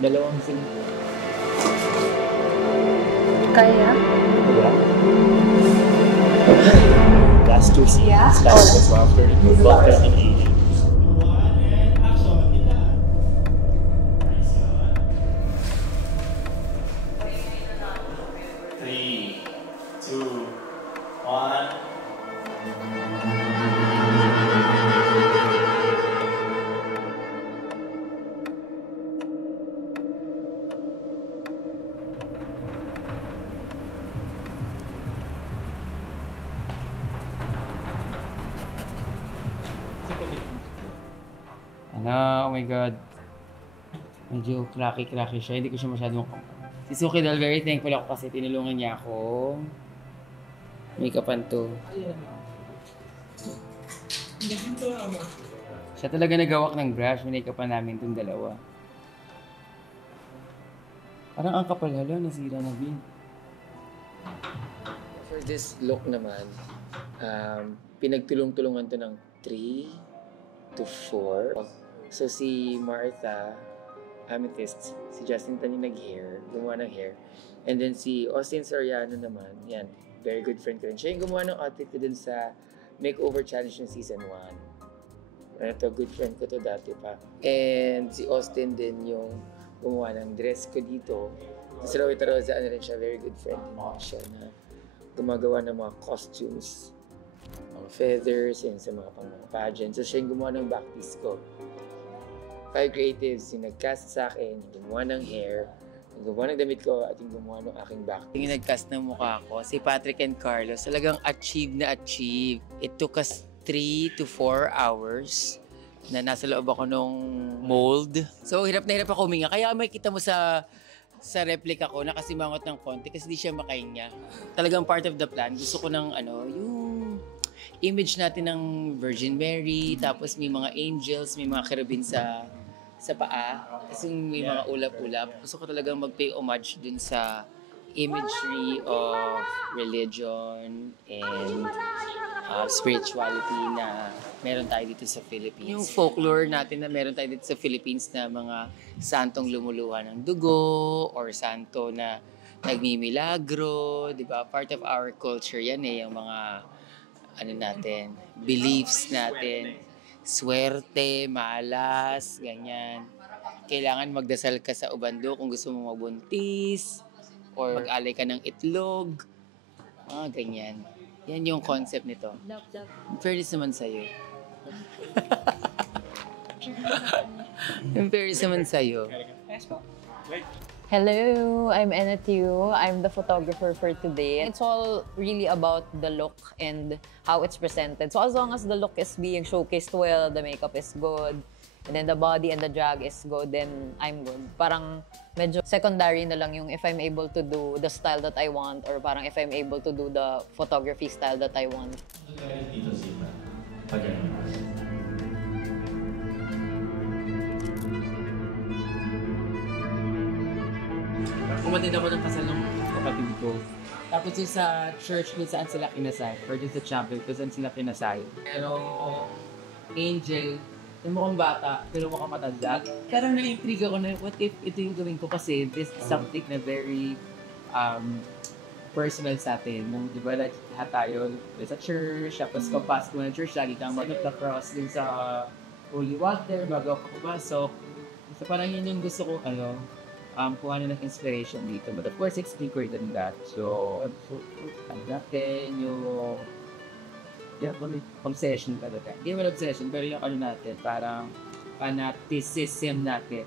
Dalawang sing. Kaya? Diba? Last two scenes. Yeah? Last was after 12:30 a.m. Three, two, one. Oh my God. Medyo cracky siya. Hindi ko siya masyadong... Si Suki Dal, very thankful ako kasi tinulungan niya ako. Make-upan to. Siya talaga nagawak ng brush. Make-upan namin itong dalawa. Parang ang kapal, hala, nasira na din. For this look naman, pinagtulong-tulungan to ng 3 to 4. So si Martha, Amethyst, si Justin Tani nag-hair, gumawa ng hair. And then si Austin Soriano naman, yan, very good friend ko rin. Siya yung gumawa ng outfit ko dun sa makeover challenge ng season 1. Ito, good friend ko to dati pa. And si Austin din yung gumawa ng dress ko dito. Si Rowita Rosa, ano rin siya, very good friend din siya na gumagawa ng mga costumes, mga feathers, and sa mga pang pageants. So siya yung gumawa ng backpiece ko. 5 creatives yung nag-cast sa akin, yung gumawa ng hair, yung gumawa ng damit ko, at yung gumawa ng aking back. Yung nag-cast ng mukha ko, si Patrick and Carlos, talagang achieve na achieve. It took us 3 to 4 hours na nasa loob ako nung mold. So, hirap na hirap ako huminga. Kaya may kita mo sa replica ko, nakasimangot ng konti kasi di siya makahinga. Talagang part of the plan. Gusto ko ng yung image natin ng Virgin Mary, tapos may mga angels, may mga cherubim sa paa, kasi may mga ulap-ulap. Gusto ko talagang mag-pay homage dun sa imagery of religion and spirituality na meron tayo dito sa Philippines. Yung folklore natin na meron tayo dito sa Philippines na mga santong lumuluha ng dugo or santo na nagmimilagro, di ba? Part of our culture yan yung mga natin, beliefs natin. Swerte, malas, ganyan. Kailangan magdasal ka sa ubando kung gusto mo mabuntis or mag-alay ka ng itlog. Ganyan. Yan yung concept nito. Fairness naman sa'yo. Yung fairness naman sa'yo. Hello, I'm Enetiu. I'm the photographer for today. It's all really about the look and how it's presented. So as long as the look is being showcased well, the makeup is good, and then the body and the drag is good, then I'm good. Parang medyo secondary na lang yung if I'm able to do the style that I want or parang if I'm able to do the photography style that I want. Kumatid ako ng kasal ng kapatid ko. Tapos yung sa church kung saan sila kinasay, or yung sa chapel kung saan sila kinasay. Pero angel, yung mukhang bata, pero mukhang matanda. Parang na-intrigue ako na, what if ito yung gawin ko kasi this is something na very personal sa atin. Di ba, like, lahat tayo sa church, tapos kapasok mo ng church, lagi kang mag-cross din sa holy water, bago ako pumasok. So parang yun yung gusto ko, kuha na ng inspiration dito. But of course, it's deeper than that. So, natin yung obsession talaga. Hindi naman obsession, pero yung natin, parang fanaticism natin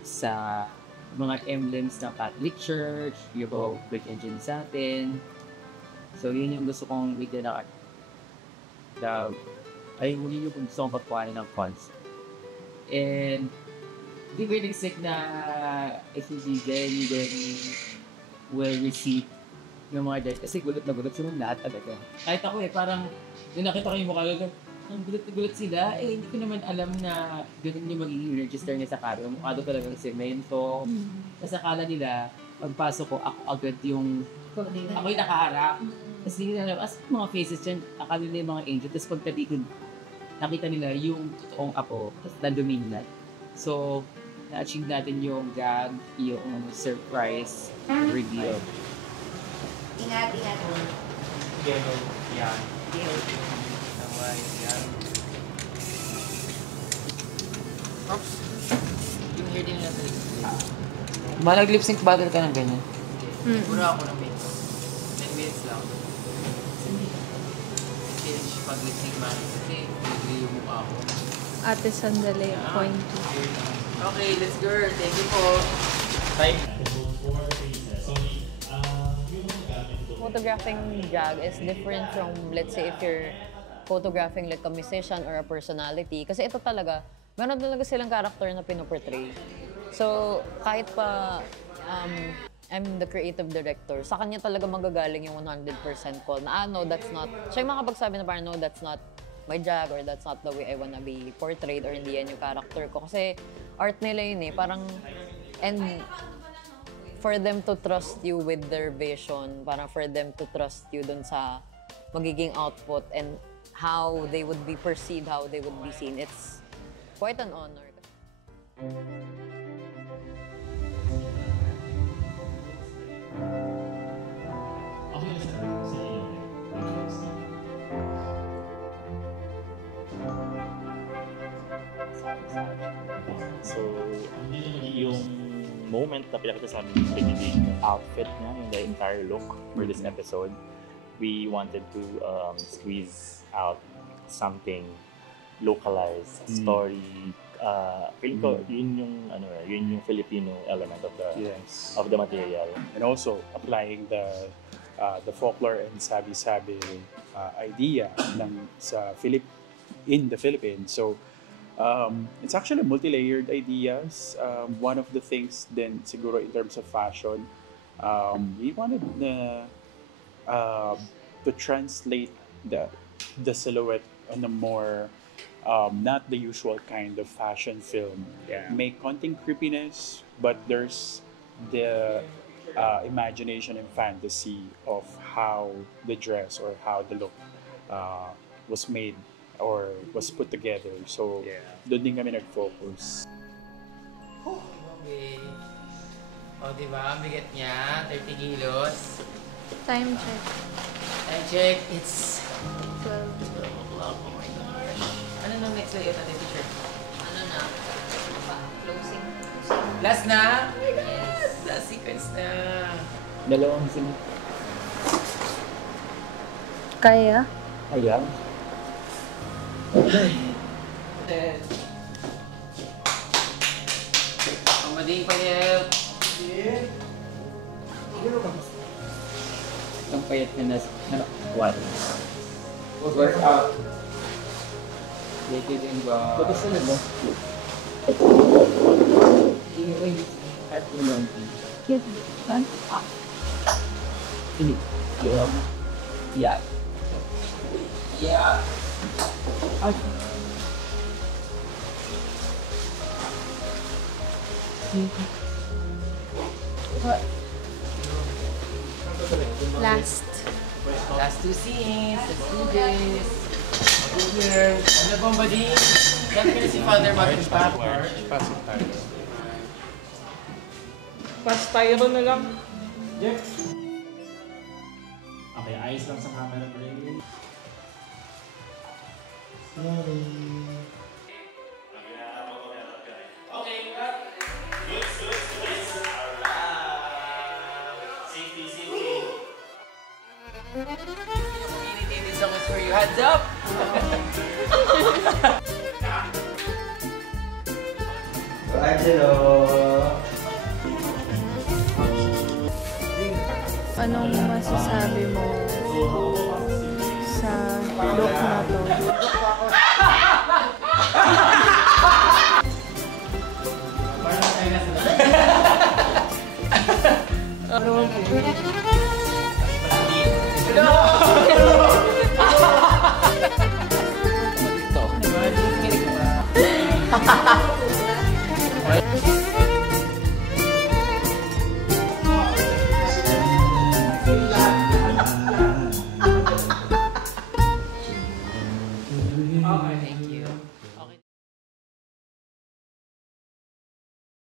sa mga emblems ng Catholic Church, yung Greek engine sa atin. So, yun yung gusto kong bigyan na yun yung gusto kong pagkuhanin ng concept. And hindi ko in-expect na it will be very, very well received ng mga judge. Kasi gulat na gulat sila lahat talaga. Kahit ako parang nung nakita ko yung mukha ko, ang gulat na gulat sila. Hindi ko naman alam na ganun yung magiging register niya sa camera. Mukha doon talagang semento. Kasi akala nila, pagpasok ko, ako agad yung ako yung nakaharap. Tapos hindi nila alam, mga faces dyan, akala nila yung mga angel. Tapos pagkalikod, nakita nila yung totoong apo. Tapos nandumin na. So, na-achieve natin yung gag, yung surprise reveal. Ingat. Yellow, yan. Yung hair din natin. Nag-lip sync battle ka ng ganyan? Pura ako ng makeup. 10 minutes lang. Change pag-lip sync battle kasi hindi yung mukha ko. Ate, sandali. Point 2. Okay, let's go. Thank you po. Bye. Photographing drag is different from, let's say, if you're photographing like a musician or a personality. Kasi ito talaga, meron talaga silang character na pinoportray. So, kahit pa I'm the creative director, sa kanya talaga magagaling yung 100% call na, no, that's not, siya yung makapagsabi na parang, no, that's not my drag or that's not the way I wanna be portrayed or hindi yan yung character ko. Kasi art nila yun eh, parang, and for them to trust you with their vision, parang for them to trust you dun sa magiging output and how they would be perceived, how they would be seen, it's quite an honor. So, yung moment na pinakita sa amin yung outfit niya, yung the entire look for this episode, we wanted to squeeze out something localized, story. Feeling ko yun yung Filipino element of the material, and also applying the folklore and sabi-sabi idea in the Philippines. So it's actually multi-layered ideas. One of the things then siguro in terms of fashion, we wanted to translate the silhouette on a more not the usual kind of fashion film. Yeah. May konting creepiness, but there's the imagination and fantasy of how the dress or how the look was made or was put together. So, doon din kami nag-focus. Okay. O, diba? Ang bigat niya. 30 kilos. Time check. Time check. It's 12. 12 o'clock. Oh my gosh. Ano nang next layout natin, teacher? Ano na? Closing. Last na? Oh my God! Last sequence na. Dalawang scene. Kaya? Ayan. Pamading pa niya. Ang payat na what? Work out. Dito din ba? Ito sa mo. At yung Yes. ini. Yeah. Yeah. Last two scenes. Let's do this. Here. Ano bang badi? Yan ka si Father Martin Papa. Pas tayo na lang. Jeff. Okay, ayos lang sa camera ko rin. Okay, good. Safety. Community, this song is for you. Hands up! Angelo! Anong masasabi mo sa look na to? No!